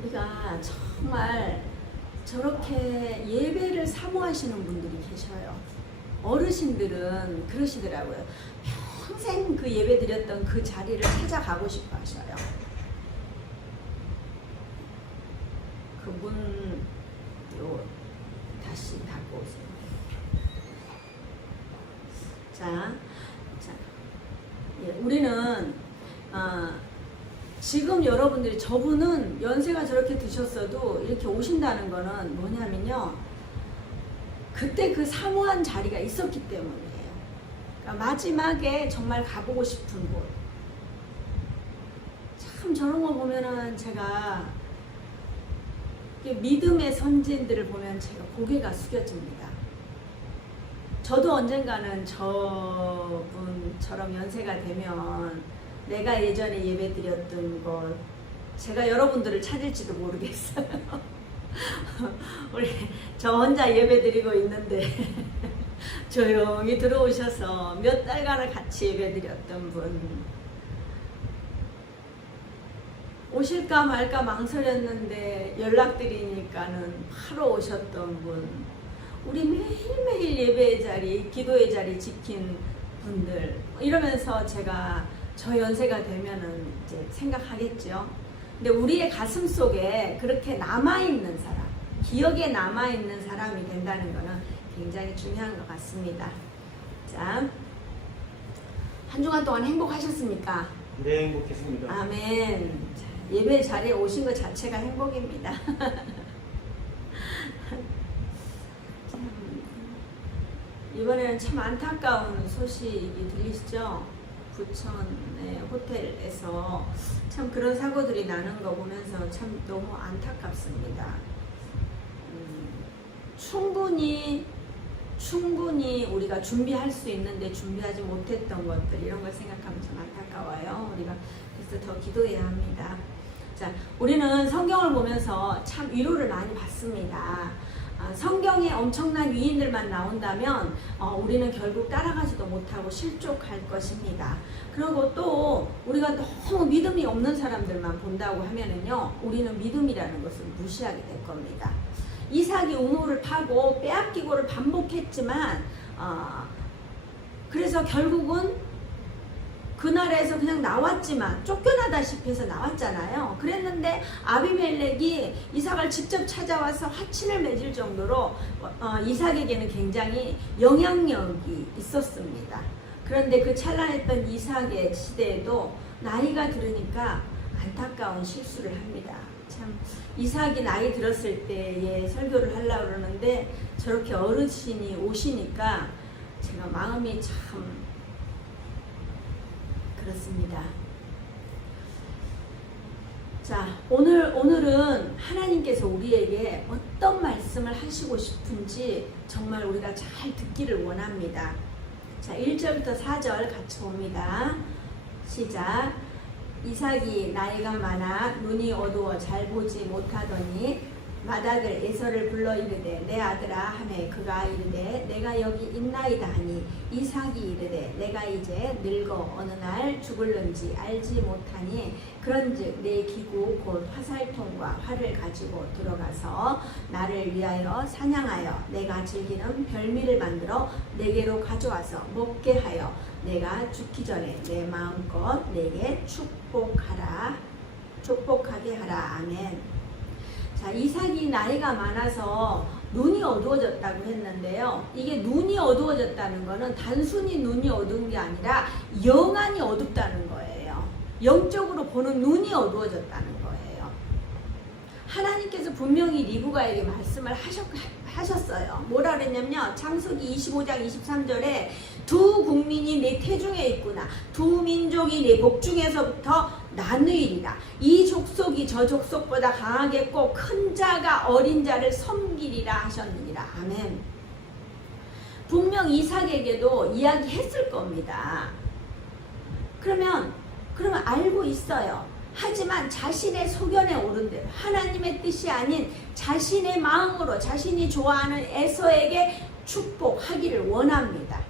우리가 정말 저렇게 예배를 사모하시는 분들이 계셔요. 어르신들은 그러시더라고요. 평생 그 예배 드렸던 그 자리를 찾아가고 싶어 하셔요. 그분 다시 닫고 오세요. 자, 예, 우리는 지금 여러분들이 저분은 연세가 저렇게 드셨어도 이렇게 오신다는 거는 뭐냐면요, 그때 그 사모한 자리가 있었기 때문이에요. 그러니까 마지막에 정말 가보고 싶은 곳. 참 저런 거 보면은 제가 믿음의 선진들을 보면 제가 고개가 숙여집니다. 저도 언젠가는 저분처럼 연세가 되면 내가 예전에 예배 드렸던 것, 제가 여러분들을 찾을지도 모르겠어요. 우리 저 혼자 예배 드리고 있는데 조용히 들어오셔서 몇 달간을 같이 예배 드렸던 분, 오실까 말까 망설였는데 연락드리니까는 바로 오셨던 분, 우리 매일매일 예배의 자리, 기도의 자리 지킨 분들, 이러면서 제가 저 연세가 되면은 이제 생각하겠죠. 근데 우리의 가슴 속에 그렇게 남아있는 사람, 기억에 남아있는 사람이 된다는 것은 굉장히 중요한 것 같습니다. 자, 한 주간 동안 행복하셨습니까? 네, 행복했습니다. 아멘. 자, 예배 자리에 오신 것 자체가 행복입니다. 이번에는 참 안타까운 소식이 들리시죠? 부천의 호텔에서 참 그런 사고들이 나는 거 보면서 참 너무 안타깝습니다. 충분히 우리가 준비할 수 있는데 준비하지 못했던 것들, 이런 걸 생각하면 참 안타까워요. 우리가 그래서 더 기도해야 합니다. 자, 우리는 성경을 보면서 참 위로를 많이 받습니다. 성경에 엄청난 위인들만 나온다면 우리는 결국 따라가지도 못하고 실족할 것입니다. 그리고 또 우리가 너무 믿음이 없는 사람들만 본다고 하면은요, 우리는 믿음이라는 것을 무시하게 될 겁니다. 이삭이 우물을 파고 빼앗기고를 반복했지만 그래서 결국은 그 나라에서 그냥 나왔지만 쫓겨나다시피 해서 나왔잖아요. 그랬는데 아비멜렉이 이삭을 직접 찾아와서 화친을 맺을 정도로 이삭에게는 굉장히 영향력이 있었습니다. 그런데 그 찬란했던 이삭의 시대에도 나이가 들으니까 안타까운 실수를 합니다. 참 이삭이 나이 들었을 때에 설교를 하려고 그러는데 저렇게 어르신이 오시니까 제가 마음이 참 그렇습니다. 자, 오늘은 하나님께서 우리에게 어떤 말씀을 하시고 싶은지 정말 우리가 잘 듣기를 원합니다. 자, 1절부터 4절 같이 봅니다. 시작. 이삭이 나이가 많아 눈이 어두워 잘 보지 못하더니 맏아들 에서를 불러 이르되 내 아들아 하매 그가 이르되 내가 여기 있나이다 하니 이삭이 이르되 내가 이제 늙어 어느 날 죽을는지 알지 못하니 그런즉 내 기구 곧 화살통과 활을 가지고 들어가서 나를 위하여 사냥하여 내가 즐기는 별미를 만들어 내게로 가져와서 먹게 하여 내가 죽기 전에 내 마음껏 내게 축복하게 하라. 아멘. 자, 이삭이 나이가 많아서 눈이 어두워졌다고 했는데요. 이게 눈이 어두워졌다는 거는 단순히 눈이 어두운 게 아니라 영안이 어둡다는 거예요. 영적으로 보는 눈이 어두워졌다는 거예요. 하나님께서 분명히 리브가에게 말씀을 하셨어요. 뭐라 그랬냐면요. 창세기 25장 23절에 두 국민이 내 태중에 있구나. 두 민족이 내 복중에서부터 나누이리라. 이 족속이 저 족속보다 강하겠고 큰 자가 어린 자를 섬기리라 하셨느니라. 아멘. 분명 이삭에게도 이야기했을 겁니다. 그러면 알고 있어요. 하지만 자신의 소견에 오른 대로 하나님의 뜻이 아닌 자신의 마음으로 자신이 좋아하는 에서에게 축복하기를 원합니다.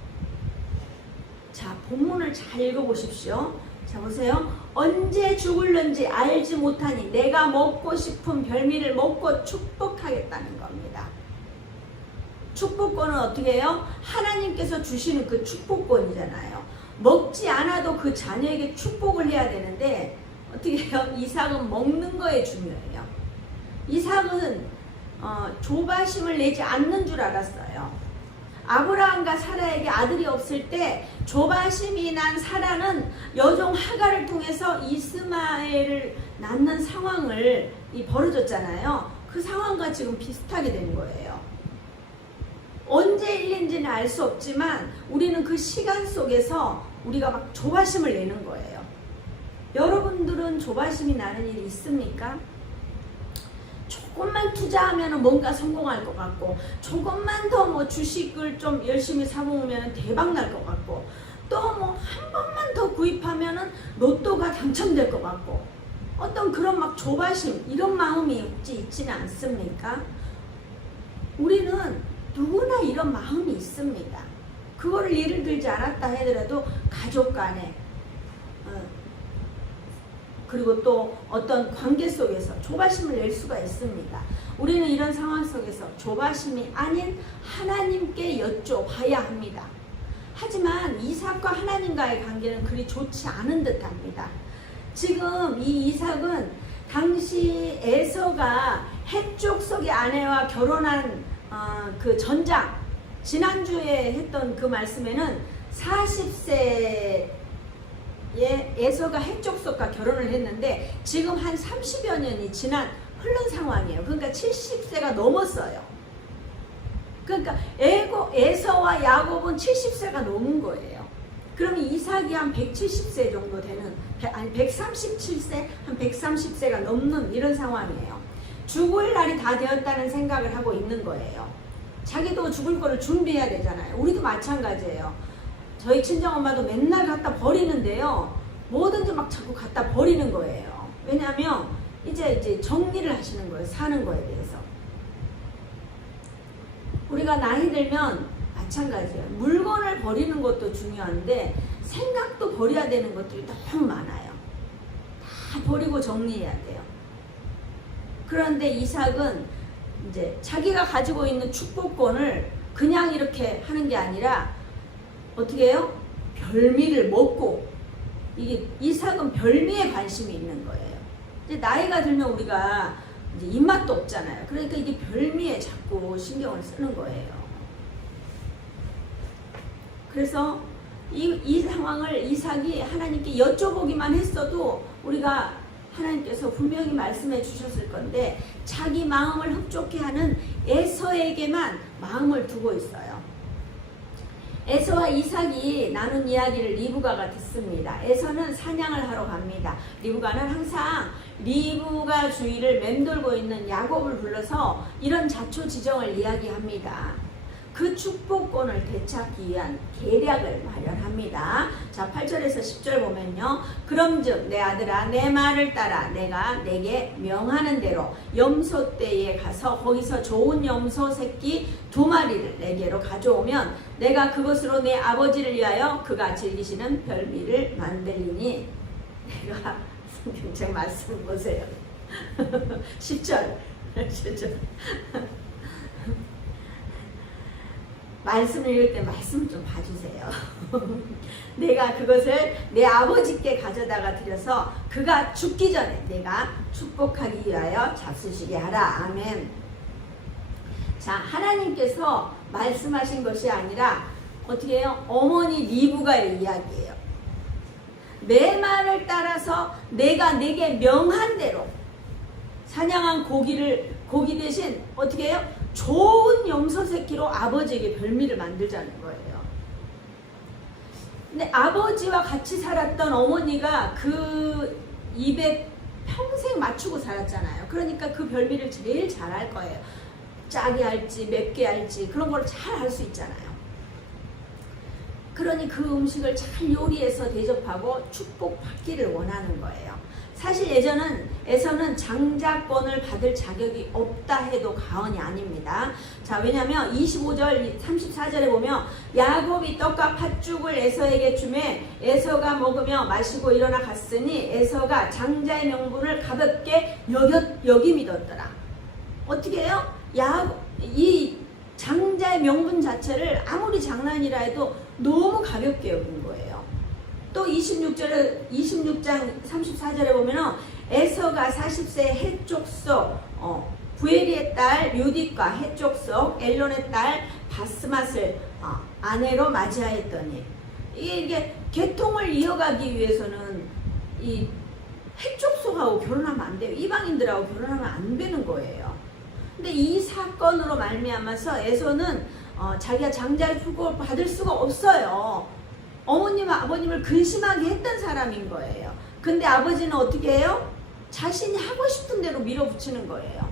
자, 본문을 잘 읽어보십시오. 자 보세요. 언제 죽을는지 알지 못하니 내가 먹고 싶은 별미를 먹고 축복하겠다는 겁니다. 축복권은 어떻게 해요? 하나님께서 주시는 그 축복권이잖아요. 먹지 않아도 그 자녀에게 축복을 해야 되는데 어떻게 해요? 이삭은 먹는 거에 중요해요. 이삭은 조바심을 내지 않는 줄 알았어요. 아브라함과 사라에게 아들이 없을 때 조바심이 난 사라는 여종 하갈을 통해서 이스마엘을 낳는 상황을 벌어졌잖아요. 그 상황과 지금 비슷하게 된 거예요. 언제 일인지는 알 수 없지만 우리는 그 시간 속에서 우리가 막 조바심을 내는 거예요. 여러분들은 조바심이 나는 일이 있습니까? 조금만 투자하면 뭔가 성공할 것 같고, 조금만 더 뭐 주식을 좀 열심히 사모으면 대박 날 것 같고, 또 뭐 한 번만 더 구입하면 로또가 당첨될 것 같고, 어떤 그런 막 조바심, 이런 마음이 있지는 않습니까? 우리는 누구나 이런 마음이 있습니다. 그거를 예를 들지 않았다 하더라도 가족 간에 그리고 또 어떤 관계 속에서 조바심을 낼 수가 있습니다. 우리는 이런 상황 속에서 조바심이 아닌 하나님께 여쭤봐야 합니다. 하지만 이삭과 하나님과의 관계는 그리 좋지 않은 듯합니다. 지금 이 이삭은 당시 에서가 헷족속의 아내와 결혼한 그 전장, 지난주에 했던 그 말씀에는 40세에 에서가 헷족속과 결혼을 했는데 지금 한 30여 년이 흐른 상황이에요. 그러니까 70세가 넘었어요. 그러니까 에서와 야곱은 70세가 넘은 거예요. 그러면 이삭이 한 170세 정도 되는, 아니 137세, 한 130세가 넘는 이런 상황이에요. 죽을 날이 다 되었다는 생각을 하고 있는 거예요. 자기도 죽을 거를 준비해야 되잖아요. 우리도 마찬가지예요. 저희 친정엄마도 맨날 갖다 버리는데요. 뭐든지 막 자꾸 갖다 버리는 거예요. 왜냐하면 이제 정리를 하시는 거예요. 사는 거에 대해서. 우리가 나이 들면 마찬가지예요. 물건을 버리는 것도 중요한데 생각도 버려야 되는 것들이 너무 많아요. 다 버리고 정리해야 돼요. 그런데 이삭은 이제 자기가 가지고 있는 축복권을 그냥 이렇게 하는 게 아니라 어떻게 해요? 별미를 먹고, 이게 이삭은 별미에 관심이 있는 거예요. 이제 나이가 들면 우리가 이제 입맛도 없잖아요. 그러니까 이게 별미에 자꾸 신경을 쓰는 거예요. 그래서 이 상황을 이삭이 하나님께 여쭤보기만 했어도 우리가 하나님께서 분명히 말씀해 주셨을 건데 자기 마음을 흡족해 하는 에서에게만 마음을 두고 있어요. 에서와 이삭이 나눈 이야기를 리브가가 듣습니다. 에서는 사냥을 하러 갑니다. 리브가는 항상 리브가 주위를 맴돌고 있는 야곱을 불러서 이런 자초지정을 이야기합니다. 그 축복권을 되찾기 위한 계략을 마련합니다. 자, 8절에서 10절 보면요. 그럼즉 내 아들아 내 말을 따라 내가 내게 명하는 대로 염소떼에 가서 거기서 좋은 염소 새끼 2마리를 내게로 가져오면 내가 그것으로 내 아버지를 위하여 그가 즐기시는 별미를 만들리니. 내가 성경책 말씀 보세요. 10절 10절 말씀을 읽을 때 말씀 좀 봐주세요. 내가 그것을 내 아버지께 가져다가 드려서 그가 죽기 전에 내가 축복하기 위하여 잡수시게 하라. 아멘. 자, 하나님께서 말씀하신 것이 아니라 어떻게 해요? 어머니 리브가의 이야기예요. 내 말을 따라서 내가 내게 명한 대로 사냥한 고기 대신 어떻게 해요? 좋은 염소 새끼로 아버지에게 별미를 만들자는 거예요. 근데 아버지와 같이 살았던 어머니가 그 입에 평생 맞추고 살았잖아요. 그러니까 그 별미를 제일 잘할 거예요. 짜게 할지 맵게 할지 그런 걸 잘 할 수 있잖아요. 그러니 그 음식을 잘 요리해서 대접하고 축복받기를 원하는 거예요. 사실 에서는 장자권을 받을 자격이 없다 해도 과언이 아닙니다. 자, 왜냐면 25절, 34절에 보면 야곱이 떡과 팥죽을 에서에게 주매 에서가 먹으며 마시고 일어나 갔으니 에서가 장자의 명분을 가볍게 여기 믿었더라. 어떻게 해요? 이 장자의 명분 자체를 아무리 장난이라 해도 너무 가볍게 여긴 거예요. 또 26장 34절에 보면은 에서가 40세 해족속 부에리의 딸 류딕과 해족속 엘론의 딸 바스맛을 아내로 맞이하였더니 이게 계통을 이어가기 위해서는 이 해족속하고 결혼하면 안 돼요. 이방인들하고 결혼하면 안 되는 거예요. 근데 이 사건으로 말미암아서 에서는 자기가 장자의 축복을 받을 수가 없어요. 어머님, 아버님을 근심하게 했던 사람인 거예요. 근데 아버지는 어떻게 해요? 자신이 하고 싶은 대로 밀어붙이는 거예요.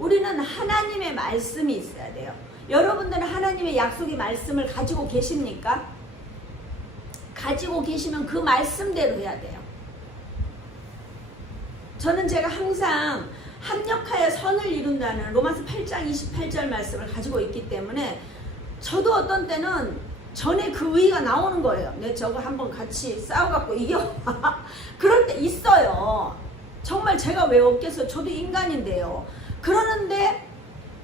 우리는 하나님의 말씀이 있어야 돼요. 여러분들은 하나님의 약속의 말씀을 가지고 계십니까? 가지고 계시면 그 말씀대로 해야 돼요. 저는 제가 항상 합력하여 선을 이룬다는 로마서 8장 28절 말씀을 가지고 있기 때문에 저도 어떤 때는 전에 그 의의가 나오는 거예요. 내 저거 한번 같이 싸워갖고 이겨. 그럴 때 있어요. 정말 제가 왜 없겠어요. 저도 인간인데요. 그러는데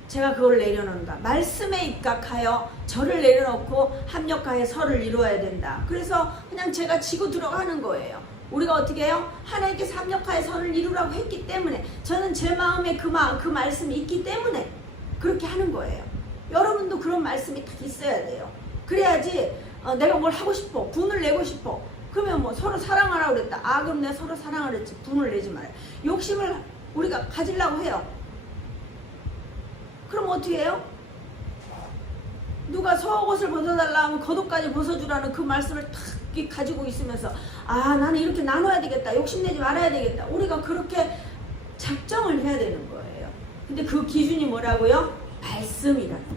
제가 그걸 내려놓는다. 말씀에 입각하여 저를 내려놓고 합력하여 설을 이루어야 된다. 그래서 그냥 제가 지고 들어가는 거예요. 우리가 어떻게 해요? 하나님께서 합력하여 선을 이루라고 했기 때문에 저는 제 마음에 그 말씀이 있기 때문에 그렇게 하는 거예요. 여러분도 그런 말씀이 딱 있어야 돼요. 그래야지 내가 뭘 하고 싶어. 분을 내고 싶어. 그러면 뭐 서로 사랑하라고 그랬다. 그럼 내가 서로 사랑을 했지. 분을 내지 말아요. 욕심을 우리가 가지려고 해요. 그럼 어떻게 해요? 누가 속옷을 벗어달라 하면 겉옷까지 벗어주라는 그 말씀을 탁 가지고 있으면서 나는 이렇게 나눠야 되겠다. 욕심내지 말아야 되겠다. 우리가 그렇게 작정을 해야 되는 거예요. 근데 그 기준이 뭐라고요? 말씀이라는 거.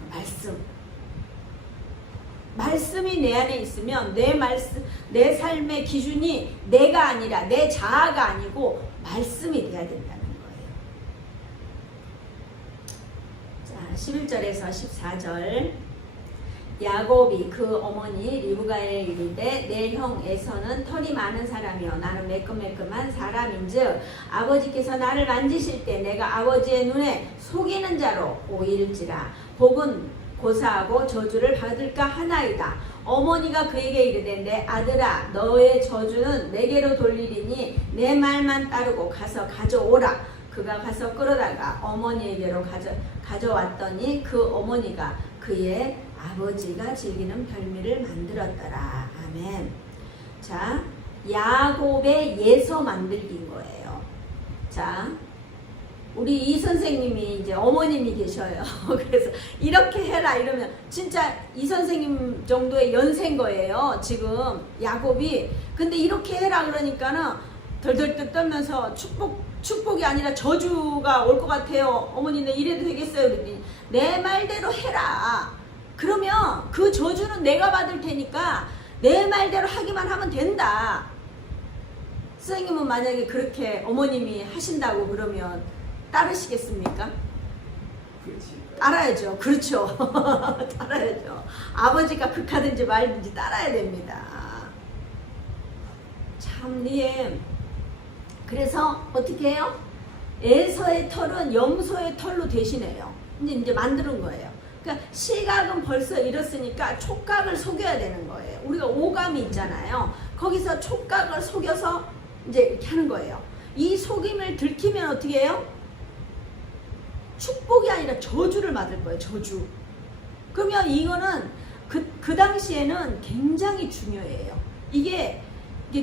말씀이 내 안에 있으면 내 삶의 기준이 내가 아니라 내 자아가 아니고 말씀이 돼야 된다는 거예요. 자, 11절에서 14절. 야곱이 그 어머니 리브가에 이르되 내 형 에서는 털이 많은 사람이요 나는 매끈매끈한 사람인즉 아버지께서 나를 만지실 때 내가 아버지의 눈에 속이는 자로 보일지라 복은 고사하고 저주를 받을까 하나이다. 어머니가 그에게 이르되 내 아들아 너의 저주는 내게로 돌리리니 내 말만 따르고 가서 가져오라. 그가 가서 끌어다가 어머니에게로 가져왔더니 그 어머니가 그의 아버지가 즐기는 별미를 만들었더라. 아멘. 자, 야곱의 예서 만들기인 거예요. 자, 우리 이 선생님이 이제 어머님이 계셔요. 그래서 이렇게 해라 이러면 진짜 이 선생님 정도의 연세인 거예요. 지금 야곱이. 근데 이렇게 해라 그러니까는 덜덜덜 떨면서 축복이 아니라 저주가 올 것 같아요. 어머니 내 이래도 되겠어요? 그랬더니 내 말대로 해라. 그러면 그 저주는 내가 받을 테니까 내 말대로 하기만 하면 된다. 선생님은 만약에 그렇게 어머님이 하신다고 그러면 따르시겠습니까? 그렇지. 따라야죠. 그렇죠. 따라야죠. 아버지가 극하든지 말든지 따라야 됩니다. 참, 예. 그래서 어떻게 해요? 에서의 털은 염소의 털로 대신해요. 이제 만드는 거예요. 그러니까 시각은 벌써 잃었으니까 촉각을 속여야 되는 거예요. 우리가 오감이 있잖아요. 거기서 촉각을 속여서 이제 이렇게 하는 거예요. 이 속임을 들키면 어떻게 해요? 축복이 아니라 저주를 받을 거예요. 저주. 그러면 이거는 그 당시에는 굉장히 중요해요. 이게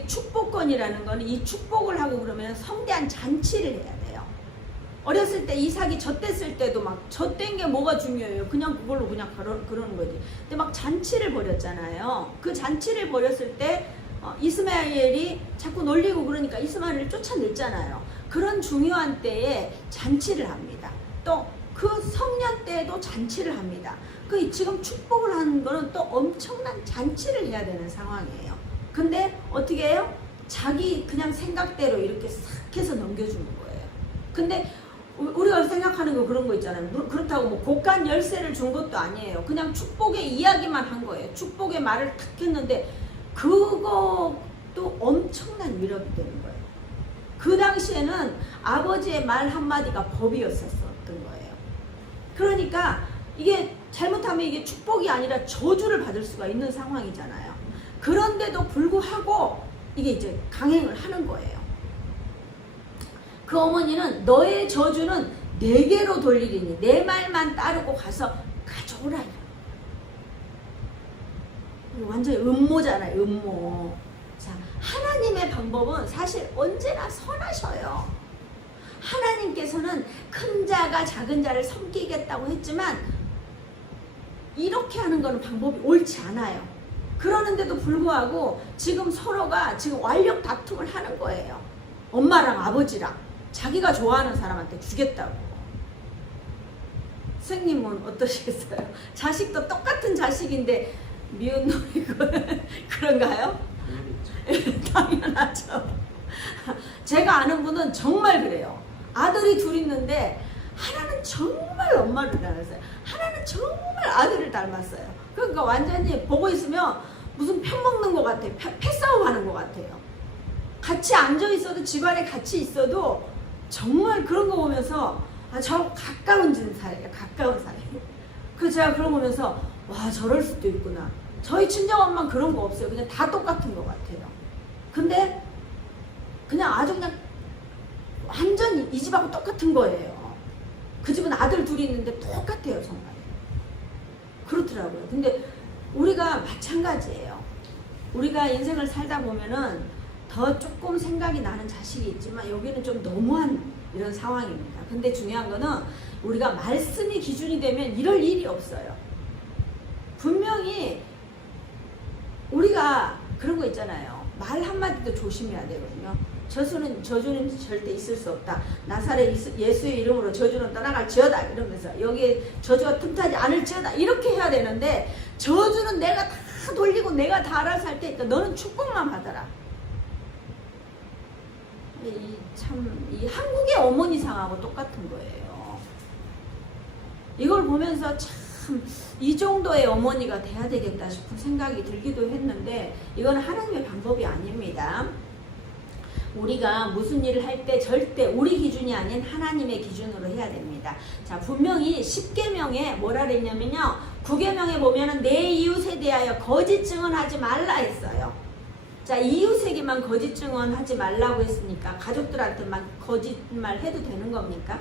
축복권이라는 거는 이 축복을 하고 그러면 성대한 잔치를 해야 돼요. 어렸을 때 이삭이 젖댔을 때도 막 젖댄 게 뭐가 중요해요. 그냥 그걸로 그냥 그러는 거지. 근데 막 잔치를 벌였잖아요. 그 잔치를 벌였을 때 이스마엘이 자꾸 놀리고 그러니까 이스마엘을 쫓아냈잖아요. 그런 중요한 때에 잔치를 합니다. 또 그 성년 때에도 잔치를 합니다. 그 지금 축복을 하는 거는 또 엄청난 잔치를 해야 되는 상황이에요. 근데 어떻게 해요? 자기 그냥 생각대로 이렇게 싹 해서 넘겨주는 거예요. 근데 우리가 생각하는 거 그런 거 있잖아요. 그렇다고 뭐 곡간 열쇠를 준 것도 아니에요. 그냥 축복의 이야기만 한 거예요. 축복의 말을 탁 했는데 그것도 엄청난 위력이 되는 거예요. 그 당시에는 아버지의 말 한마디가 법이었었던 거예요. 그러니까 이게 잘못하면 이게 축복이 아니라 저주를 받을 수가 있는 상황이잖아요. 그런데도 불구하고 이게 이제 강행을 하는 거예요. 그 어머니는 너의 저주는 내게로 돌리리니 내 말만 따르고 가서 가져오라. 완전히 음모잖아요. 음모. 자, 하나님의 방법은 사실 언제나 선하셔요. 하나님께서는 큰 자가 작은 자를 섬기겠다고 했지만 이렇게 하는 거는 방법이 옳지 않아요. 그러는데도 불구하고 지금 서로가 지금 완력 다툼을 하는 거예요. 엄마랑 아버지랑 자기가 좋아하는 사람한테 주겠다고. 선생님은 어떠시겠어요? 자식도 똑같은 자식인데 미운 놈이고 그런가요? 당연하죠. 제가 아는 분은 정말 그래요. 아들이 둘 있는데 하나는 정말 엄마를 닮았어요. 하나는 정말 아들을 닮았어요. 그러니까 완전히 보고 있으면 무슨 편 먹는 것 같아요. 패싸움 하는 것 같아요. 같이 앉아 있어도 집안에 같이 있어도 정말 그런 거 보면서 저 가까운 사이예요. 가까운 사이. 그래서 제가 그런 거 보면서 와 저럴 수도 있구나. 저희 친정엄마는 그런 거 없어요. 그냥 다 똑같은 것 같아요. 근데 그냥 아주 그냥 완전 이 집하고 똑같은 거예요. 그 집은 아들 둘이 있는데 똑같아요. 정말. 그렇더라고요. 근데 우리가 마찬가지예요. 우리가 인생을 살다 보면은 더 조금 생각이 나는 자식이 있지만 여기는 좀 너무한 이런 상황입니다. 근데 중요한 거는 우리가 말씀이 기준이 되면 이럴 일이 없어요. 분명히 우리가 그런 거 있잖아요. 말 한마디도 조심해야 되거든요. 저주는 절대 있을 수 없다. 나사렛 예수의 이름으로 저주는 떠나갈지어다. 이러면서 여기에 저주가 틈타지 않을지어다. 이렇게 해야 되는데 저주는 내가 다 돌리고 내가 다 알아서 할 테니까 너는 축복만 받아라. 이 한국의 어머니상하고 똑같은 거예요. 이걸 보면서 참 이 정도의 어머니가 돼야 되겠다 싶은 생각이 들기도 했는데 이건 하나님의 방법이 아닙니다. 우리가 무슨 일을 할 때 절대 우리 기준이 아닌 하나님의 기준으로 해야 됩니다. 자, 분명히 10계명에 뭐라 그랬냐면요. 9계명에 보면은 내 이웃에 대하여 거짓 증언하지 말라 했어요. 자, 이웃에게만 거짓 증언하지 말라고 했으니까 가족들한테만 거짓말 해도 되는 겁니까?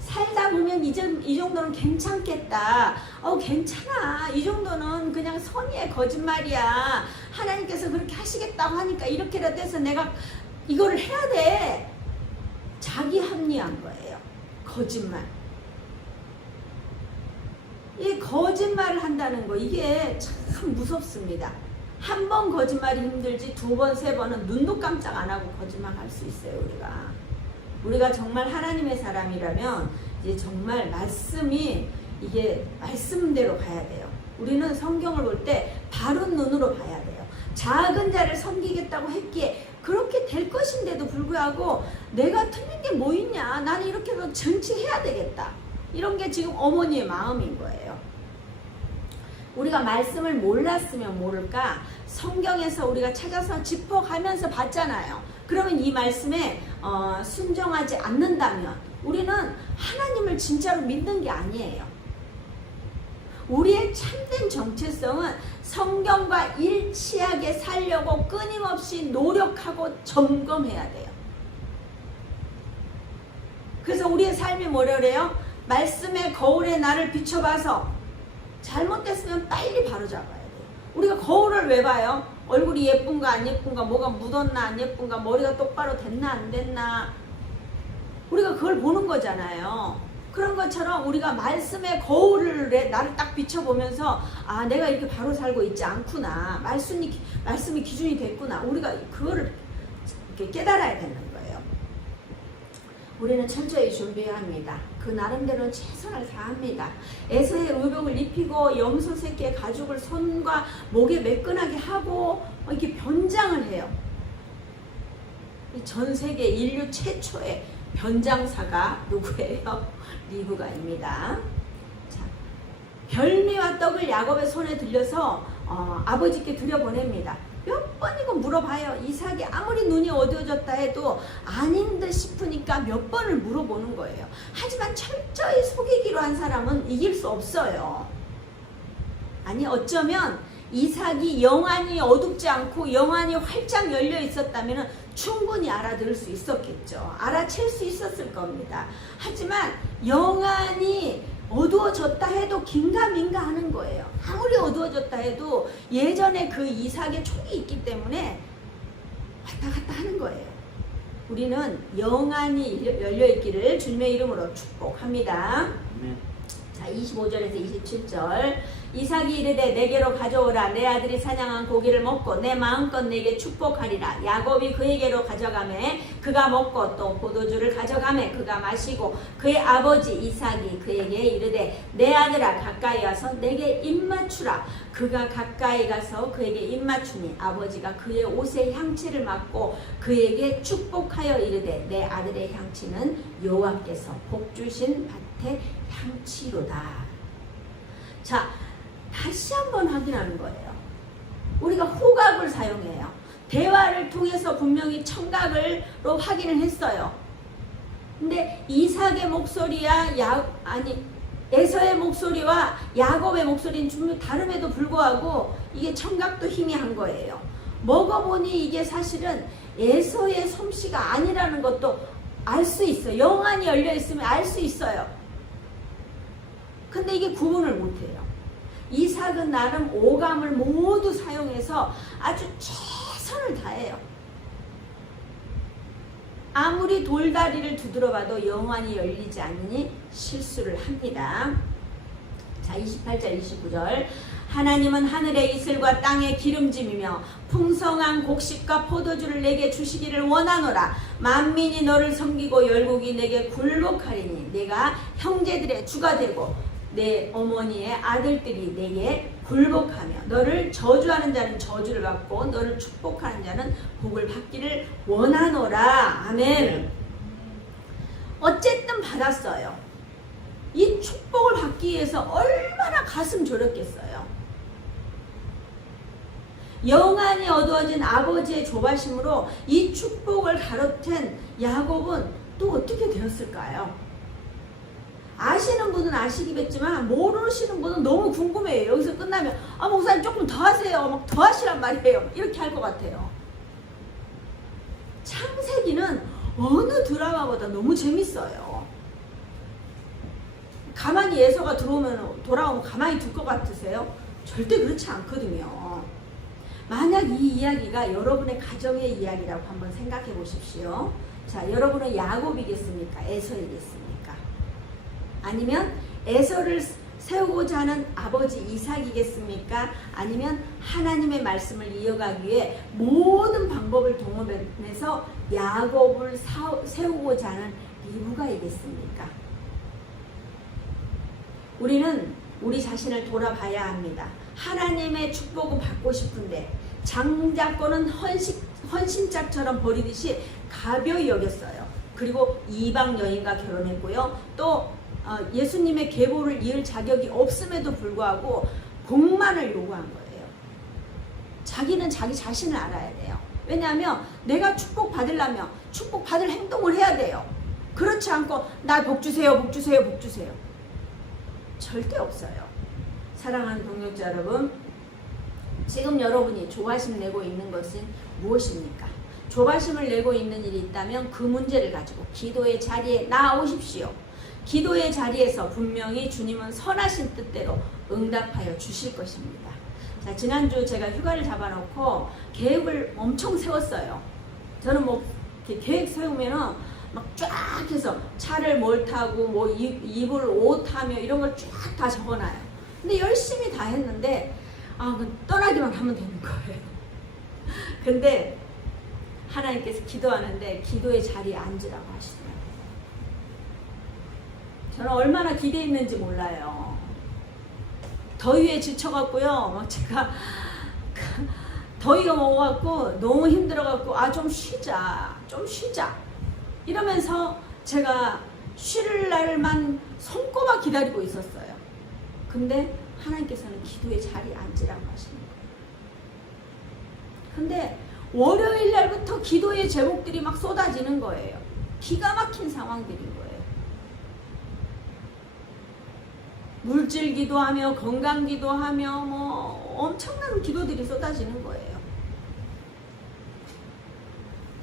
살다 보면 이 정도는 괜찮겠다. 괜찮아. 이 정도는 그냥 선의의 거짓말이야. 하나님께서 그렇게 하시겠다고 하니까 이렇게라도 해서 내가 이거를 해야 돼. 자기 합리한 거예요. 거짓말. 이 거짓말을 한다는 거 이게 참 무섭습니다. 한 번 거짓말이 힘들지 두 번, 세 번은 눈도 깜짝 안 하고 거짓말 할 수 있어요. 우리가 정말 하나님의 사람이라면 이제 정말 말씀이 이게 말씀대로 가야 돼요. 우리는 성경을 볼 때 바른 눈으로 봐야 돼요. 작은 자를 섬기겠다고 했기에 그렇게 될 것인데도 불구하고 내가 틀린 게 뭐 있냐. 나는 이렇게 해서 정치해야 되겠다. 이런 게 지금 어머니의 마음인 거예요. 우리가 말씀을 몰랐으면 모를까 성경에서 우리가 찾아서 짚어가면서 봤잖아요. 그러면 이 말씀에 순종하지 않는다면 우리는 하나님을 진짜로 믿는 게 아니에요. 우리의 참된 정체성은 성경과 일치하게 살려고 끊임없이 노력하고 점검해야 돼요. 그래서 우리의 삶이 뭐라 그래요? 말씀의 거울에 나를 비춰봐서 잘못됐으면 빨리 바로잡아야 돼요. 우리가 거울을 왜 봐요? 얼굴이 예쁜가 안 예쁜가, 뭐가 묻었나 안 예쁜가, 머리가 똑바로 됐나 안 됐나, 우리가 그걸 보는 거잖아요. 그런 것처럼 우리가 말씀의 거울에 나를 딱 비춰보면서 내가 이렇게 바로 살고 있지 않구나, 말씀이 기준이 됐구나, 우리가 그거를 이렇게 깨달아야 되는 거예요. 우리는 철저히 준비해야 합니다. 그 나름대로는 최선을 다합니다. 에서의 의복을 입히고 염소 새끼의 가죽을 손과 목에 매끈하게 하고 이렇게 변장을 해요. 전 세계 인류 최초의 변장사가 누구예요? 리브가입니다. 자, 별미와 떡을 야곱의 손에 들려서 아버지께 들여보냅니다. 몇 번이고 물어봐요. 이삭이 아무리 눈이 어두워졌다 해도 아닌 듯 싶으니까 몇 번을 물어보는 거예요. 하지만 철저히 속이기로 한 사람은 이길 수 없어요. 아니 어쩌면 이삭이 영안이 어둡지 않고 영안이 활짝 열려 있었다면 충분히 알아들을 수 있었겠죠. 알아챌 수 있었을 겁니다. 하지만 영안이 어두워졌다 해도 긴가민가 하는 거예요. 아무리 어두워졌다 해도 예전에 그 이삭의 촉이 있기 때문에 왔다 갔다 하는 거예요. 우리는 영안이 열려있기를 주님의 이름으로 축복합니다. 자, 25절에서 27절. 이삭이 이르되 내게로 가져오라. 내 아들이 사냥한 고기를 먹고 내 마음껏 내게 축복하리라. 야곱이 그에게로 가져가매 그가 먹고 또 포도주를 가져가매 그가 마시고 그의 아버지 이삭이 그에게 이르되 내 아들아 가까이 와서 내게 입맞추라. 그가 가까이 가서 그에게 입맞추니 아버지가 그의 옷에 향취를 맡고 그에게 축복하여 이르되 내 아들의 향취는 여호와께서 복주신 밭의 향취로다. 자, 다시 한번 확인하는 거예요. 우리가 호각을 사용해요. 대화를 통해서 분명히 청각으로 확인을 했어요. 근데 이삭의 목소리야 에서의 목소리와 야곱의 목소리는 좀 다름에도 불구하고 이게 청각도 희미한 거예요. 먹어보니 이게 사실은 에서의 솜씨가 아니라는 것도 알 수 있어요. 영안이 열려 있으면 알 수 있어요. 근데 이게 구분을 못해요. 이삭은 나름 오감을 모두 사용해서 아주 최선을 다해요. 아무리 돌다리를 두드려봐도 영안이 열리지 않으니 실수를 합니다. 자, 28절 29절. 하나님은 하늘의 이슬과 땅의 기름짐이며 풍성한 곡식과 포도주를 내게 주시기를 원하노라. 만민이 너를 섬기고 열국이 내게 굴복하리니 내가 형제들의 주가 되고 내 어머니의 아들들이 내게 굴복하며 너를 저주하는 자는 저주를 받고 너를 축복하는 자는 복을 받기를 원하노라. 아멘. 어쨌든 받았어요. 이 축복을 받기 위해서 얼마나 가슴 졸였겠어요. 영안이 어두워진 아버지의 조바심으로 이 축복을 가로챈 야곱은 또 어떻게 되었을까요? 아시는 분은 아시겠지만 모르시는 분은 너무 궁금해요. 여기서 끝나면 목사님 조금 더 하세요. 막 더 하시란 말이에요. 이렇게 할 것 같아요. 창세기는 어느 드라마보다 너무 재밌어요. 가만히 예서가 돌아오면 가만히 둘 것 같으세요? 절대 그렇지 않거든요. 만약 이 이야기가 여러분의 가정의 이야기라고 한번 생각해 보십시오. 자, 여러분은 야곱이겠습니까? 에서이겠습니까? 아니면 에서를 세우고자 하는 아버지 이삭이겠습니까? 아니면 하나님의 말씀을 이어가기 위해 모든 방법을 동원해서 야곱을 세우고자 하는 리브가이겠습니까? 우리는 우리 자신을 돌아봐야 합니다. 하나님의 축복을 받고 싶은데 장자권은 헌신짝처럼 버리듯이 가벼이 여겼어요. 그리고 이방 여인과 결혼했고요. 또 예수님의 계보를 이을 자격이 없음에도 불구하고 복만을 요구한 거예요. 자기는 자기 자신을 알아야 돼요. 왜냐하면 내가 축복받으려면 축복받을 행동을 해야 돼요. 그렇지 않고 나 복 주세요, 복 주세요, 복 주세요. 절대 없어요. 사랑하는 동역자 여러분, 지금 여러분이 조바심 내고 있는 것은 무엇입니까? 조바심을 내고 있는 일이 있다면 그 문제를 가지고 기도의 자리에 나오십시오. 기도의 자리에서 분명히 주님은 선하신 뜻대로 응답하여 주실 것입니다. 자, 지난주 제가 휴가를 잡아놓고 계획을 엄청 세웠어요. 저는 이렇게 계획 세우면은 막 쫙 해서 차를 뭘 타고 뭐 입을 옷 하며 이런 걸 쫙 다 적어놔요. 근데 열심히 다 했는데 떠나기만 하면 되는 거예요. 근데 하나님께서 기도하는데 기도의 자리에 앉으라고 하시더라고요. 저는 얼마나 기대했는지 몰라요. 더위에 지쳐갖고요. 제가 더위가 먹어갖고 너무 힘들어갖고 좀 쉬자 이러면서 제가 쉴 날만 손꼽아 기다리고 있었어요. 근데 하나님께서는 기도의 자리에 앉으라고 하십니다. 근데 월요일 날부터 기도의 제목들이 막 쏟아지는 거예요. 기가 막힌 상황들인 거예요. 물질 기도하며 건강 기도하며 엄청난 기도들이 쏟아지는 거예요.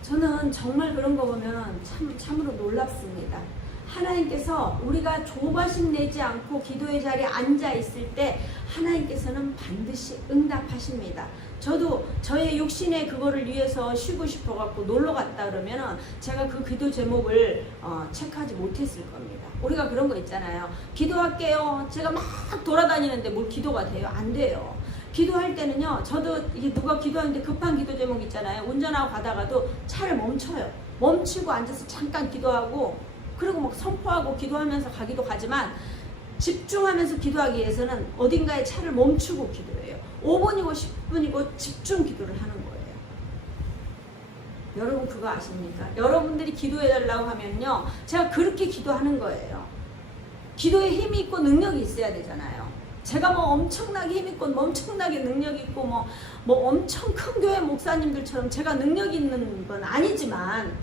저는 정말 그런 거 보면 참으로 놀랍습니다. 하나님께서 우리가 조바심 내지 않고 기도의 자리에 앉아 있을 때 하나님께서는 반드시 응답하십니다. 저도 저의 육신의 그거를 위해서 쉬고 싶어 갖고 놀러 갔다 그러면은 제가 그 기도 제목을 체크하지 못했을 겁니다. 우리가 그런 거 있잖아요. 기도할게요. 제가 막 돌아다니는데 뭘 기도가 돼요? 안 돼요. 기도할 때는요, 저도 이게 누가 기도하는데 급한 기도 제목 있잖아요. 운전하고 가다가도 차를 멈춰요. 멈추고 앉아서 잠깐 기도하고, 그리고 막 선포하고 기도하면서 가기도 가지만, 집중하면서 기도하기 위해서는 어딘가에 차를 멈추고 기도해요. 5분이고 10분이고 집중 기도를 하는 거예요. 여러분 그거 아십니까? 여러분들이 기도해달라고 하면요, 제가 그렇게 기도하는 거예요. 기도에 힘이 있고 능력이 있어야 되잖아요. 제가 엄청나게 힘 있고 엄청나게 능력 있고 엄청 큰 교회 목사님들처럼 제가 능력 있는 건 아니지만,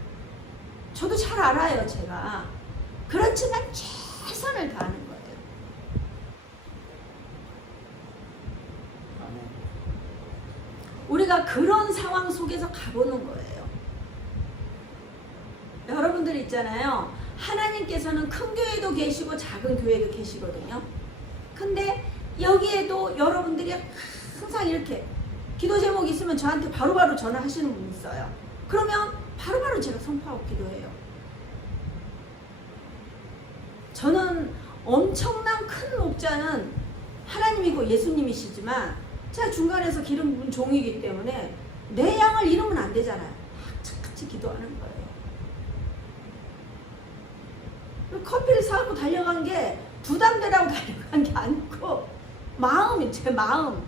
저도 잘 알아요. 제가 그렇지만 최선을 다하는 거예요. 우리가 그런 상황 속에서 가보는 거예요. 여러분들 있잖아요. 하나님께서는 큰 교회도 계시고 작은 교회도 계시거든요. 근데 여기에도 여러분들이 항상 이렇게 기도 제목 있으면 저한테 바로바로 전화하시는 분 있어요. 그러면 바로바로 제가 선포하고 기도해요. 저는 엄청난 큰 목자는 하나님이고 예수님이시지만 제가 중간에서 기름 부은 종이기 때문에 내 양을 잃으면 안 되잖아요. 착같이 기도하는 거예요. 커피를 사고 달려간 게 부담되라고 달려간 게 아니고 제 마음.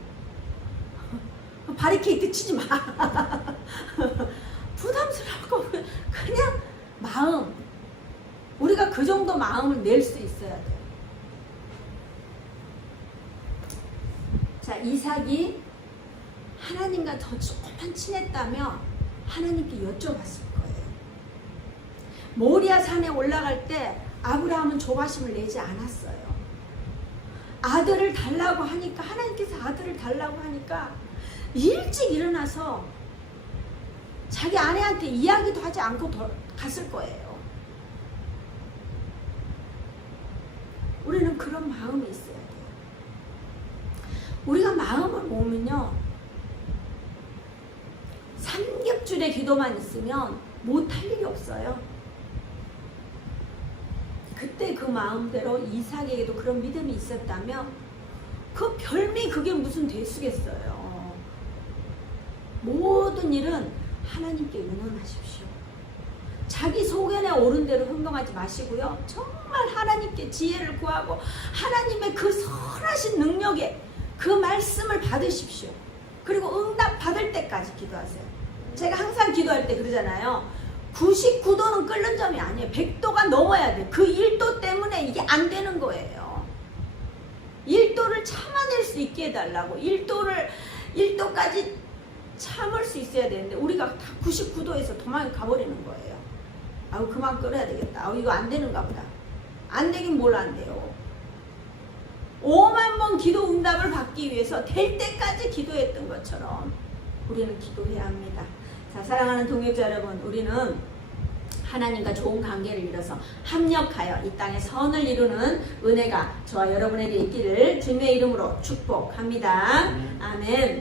바리케이트 치지 마. 부담스럽고 그냥 마음. 우리가 그 정도 마음을 낼 수 있어야 돼요. 자, 이삭이 하나님과 더 조금만 친했다면 하나님께 여쭤봤을 거예요. 모리아 산에 올라갈 때 아브라함은 조바심을 내지 않았어요. 아들을 달라고 하니까, 하나님께서 아들을 달라고 하니까 일찍 일어나서 자기 아내한테 이야기도 하지 않고 갔을 거예요. 우리는 그런 마음이 있어야 돼요. 우리가 마음을 모으면요, 삼겹줄의 기도만 있으면 못할 일이 없어요. 그때 그 마음대로 이삭에게도 그런 믿음이 있었다면 그 별미 그게 무슨 대수겠어요. 모든 일은 하나님께 의논하십시오. 자기 소견에 오른 대로 행동하지 마시고요. 정말 하나님께 지혜를 구하고 하나님의 그 선하신 능력에 그 말씀을 받으십시오. 그리고 응답 받을 때까지 기도하세요. 제가 항상 기도할 때 그러잖아요. 99도는 끓는 점이 아니에요. 100도가 넘어야 돼. 그 1도 때문에 이게 안 되는 거예요. 1도를 참아낼 수 있게 해달라고. 1도까지 참을 수 있어야 되는데 우리가 다 99도에서 도망 가버리는 거예요. 아우 그만 끓여야 되겠다. 아우 이거 안 되는가 보다. 안 되긴 뭘 안 돼요. 5만 번 기도 응답을 받기 위해서 될 때까지 기도했던 것처럼 우리는 기도해야 합니다. 자, 사랑하는 동역자 여러분, 우리는 하나님과 좋은 관계를 이뤄서 합력하여 이 땅에 선을 이루는 은혜가 저와 여러분에게 있기를 주님의 이름으로 축복합니다. 아멘.